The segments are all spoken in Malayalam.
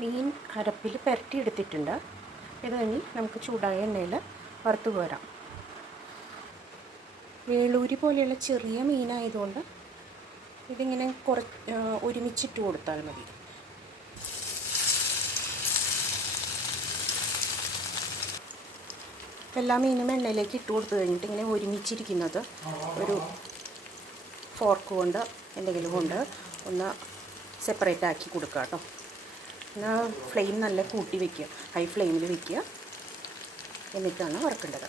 മീൻ അരപ്പിൽ പുരട്ടിയെടുത്തിട്ടുണ്ട്. ഇത് കഴിഞ്ഞ് നമുക്ക് ചൂടായ എണ്ണയിൽ വറുത്ത് കോരാം. വേളൂരി പോലെയുള്ള ചെറിയ മീനായതുകൊണ്ട് ഇതിങ്ങനെ ഒരുമിച്ചിട്ട് കൊടുത്താൽ മതി. എല്ലാ മീനും എണ്ണയിലേക്ക് ഇട്ട് കൊടുത്തു കഴിഞ്ഞിട്ട് ഇങ്ങനെ ഒരുമിച്ചിരിക്കുന്നത് ഒരു ഫോർക്ക് കൊണ്ട് എന്തെങ്കിലും കൊണ്ട് ഒന്ന് സെപ്പറേറ്റ് ആക്കി കൊടുക്കുക കേട്ടോ. എന്നാൽ ഫ്ലെയിം നല്ല കൂട്ടി വയ്ക്കുക, ഹൈ ഫ്ലെയിമിൽ വയ്ക്കുക, എന്നിട്ടാണ് വറുക്കേണ്ടത്.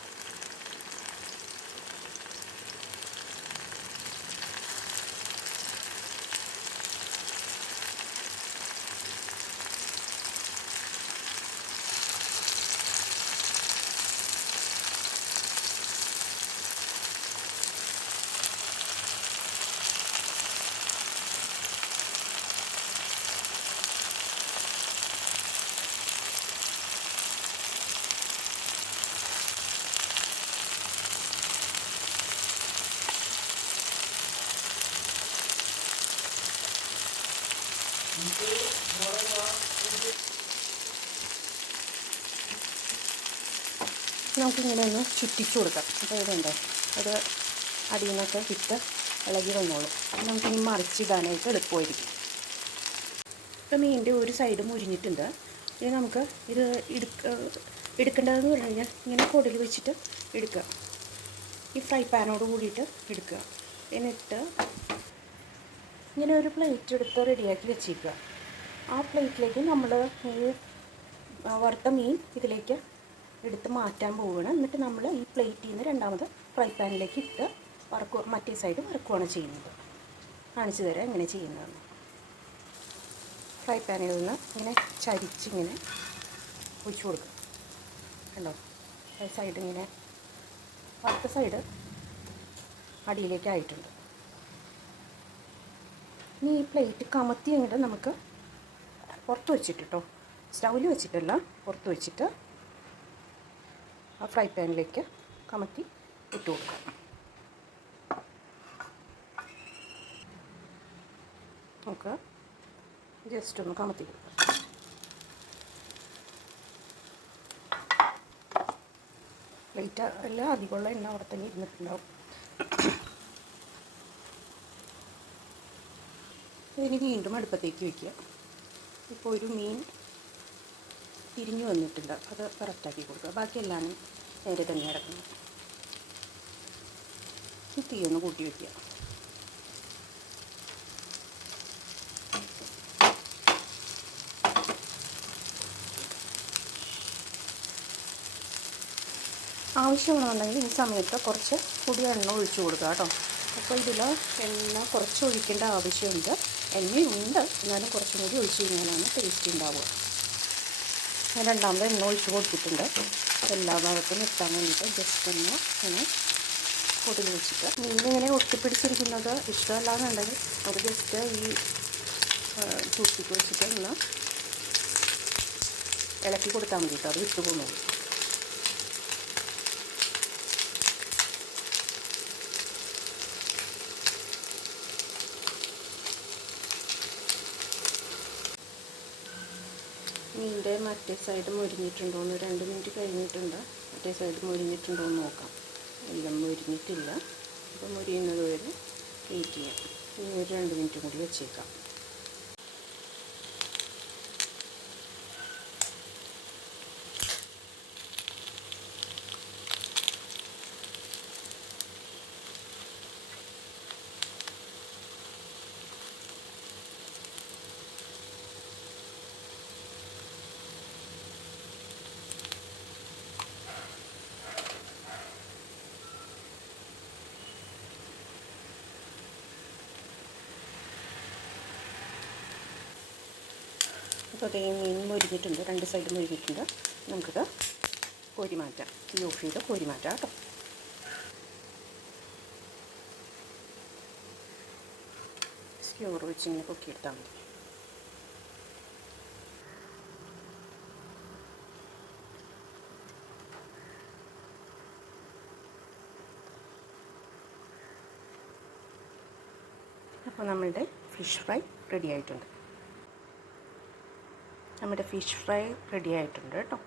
നമുക്കിങ്ങനെ ഒന്ന് ചുറ്റിച്ചു കൊടുക്കാം. അപ്പോൾ ഇതുണ്ടോ, അത് അടിയിൽ നിന്നൊക്കെ വിട്ട് ഇളകി വന്നോളും. നമുക്കിനി മറിച്ചിടാനായിട്ട് എളുപ്പമായിരിക്കും. ഇപ്പോൾ മീനിൻ്റെ ഒരു സൈഡ് മുരിഞ്ഞിട്ടുണ്ട്. ഇനി നമുക്ക് ഇത് എടുക്കേണ്ടതെന്ന് പറഞ്ഞു കഴിഞ്ഞാൽ ഇങ്ങനെ കൊടിൽ വെച്ചിട്ട് എടുക്കുക. ഈ ഫ്രൈ പാനോട് കൂടിയിട്ട് എടുക്കുക. എന്നിട്ട് ഇങ്ങനെ ഒരു പ്ലേറ്റ് എടുത്ത് റെഡിയാക്കി വെച്ചേക്കുക. ആ പ്ലേറ്റിലേക്ക് നമ്മൾ ഈ വറുത്ത മീൻ ഇതിലേക്ക് എടുത്ത് മാറ്റാൻ പോവുകയാണ്. എന്നിട്ട് നമ്മൾ ഈ പ്ലേറ്റിൽ നിന്ന് രണ്ടാമത് ഫ്രൈ പാനിലേക്ക് ഇട്ട് വറുക്കുക, മറ്റേ സൈഡ് വറുക്കുകയാണ് ചെയ്യുന്നത്. കാണിച്ചു തരാം എങ്ങനെ ചെയ്യുന്നതെന്ന്. ഫ്രൈ പാനിൽ നിന്ന് ഇങ്ങനെ ചരിച്ചിങ്ങനെ ഒഴിച്ചു കൊടുക്കുക. കണ്ടോ, സൈഡ് ഇങ്ങനെ വറുത്ത സൈഡ് അടിയിലേക്കായിട്ടുണ്ട്. ഇനി ഈ പ്ലേറ്റ് കമത്തി കഴിഞ്ഞിട്ട് നമുക്ക് പുറത്ത് വെച്ചിട്ട് കേട്ടോ, സ്റ്റൗവിൽ വെച്ചിട്ടല്ല, പുറത്ത് വെച്ചിട്ട് ആ ഫ്രൈ പാനിലേക്ക് കമത്തി ഇട്ട് കൊടുക്കാം. നമുക്ക് ജസ്റ്റ് ഒന്ന് കമത്തി കൊടുക്കാം. പ്ലേറ്റ് എല്ലാം അധികമുള്ള എണ്ണ അവിടെ തന്നെ ഇരുന്നിട്ടുണ്ടാവും. ഇതിന് വീണ്ടും അടുപ്പത്തേക്ക് വയ്ക്കുക. ഇപ്പോൾ ഒരു മീൻ തിരിഞ്ഞു വന്നിട്ടുണ്ട്, അത് കറക്റ്റാക്കി കൊടുക്കുക. ബാക്കിയെല്ലാം നേരെ തന്നെ കിടക്കുന്നത്. ഈ തീയൊന്ന് കൂട്ടി വയ്ക്കുക. ആവശ്യമാണെന്നുണ്ടെങ്കിൽ ഈ സമയത്ത് കുറച്ച് പുതിയ എണ്ണ ഒഴിച്ചു കൊടുക്കുക കേട്ടോ. അപ്പോൾ ഇതിൽ എണ്ണ കുറച്ച് ഒഴിക്കേണ്ട ആവശ്യമുണ്ട്. എണ്ണയുണ്ട്, എന്നാലും കുറച്ചും കൂടി ഒഴിച്ച് കഴിഞ്ഞാലാണ് ടേസ്റ്റ് ഉണ്ടാവുക. ഞാൻ രണ്ടാമത് എണ്ണ ഒഴിച്ച് കൊടുത്തിട്ടുണ്ട്. എല്ലാ ഭാഗത്തും എത്താൻ വേണ്ടിയിട്ട് ജസ്റ്റ് ഒന്ന് ഇങ്ങനെ പൊടിൽ വെച്ചിട്ട്. മീനിങ്ങനെ ഒട്ടിപ്പിടിച്ചിരിക്കുന്നത് ഇഷ്ടമല്ലാന്നുണ്ടെങ്കിൽ അത് ജസ്റ്റ് ഈ ചൂട്ടിക്ക് വെച്ചിട്ട് ഒന്ന് ഇളക്കി കൊടുത്താൽ മതി കേട്ടോ, അത് വിട്ടു പോകുന്നത്. മീനിൻ്റെ മറ്റേ സൈഡ് മുരിഞ്ഞിട്ടുണ്ടോ എന്ന് 2 മിനിറ്റ് കഴിഞ്ഞിട്ടുണ്ട്. മറ്റേ സൈഡ് മുരിഞ്ഞിട്ടുണ്ടോ എന്ന് നോക്കാം. എല്ലാം മുരിഞ്ഞിട്ടില്ല. അപ്പോൾ മുരിയുന്നത് വരെ വെയിറ്റ് ചെയ്യാം. ഇനി ഒരു 2 മിനിറ്റ് കൂടി വെച്ചേക്കാം. അപ്പോൾ അതേ മീൻ മുരിഞ്ഞിട്ടുണ്ട്, 2 സൈഡ് മുരിഞ്ഞിട്ടുണ്ട്. നമുക്കിത് കോരി മാറ്റാം. തീ ഓഫ് ചെയ്ത് കോരി മാറ്റാം കേട്ടോ. സ്ക്യൂർ വെച്ച് ഇങ്ങനെ പൊക്കിയെടുത്താൽ മതി. അപ്പോൾ നമ്മളുടെ ഫിഷ് ഫ്രൈ റെഡി ആയിട്ടുണ്ട്. നമ്മുടെ ഫിഷ് ഫ്രൈ റെഡി ആയിട്ടുണ്ട് കേട്ടോ.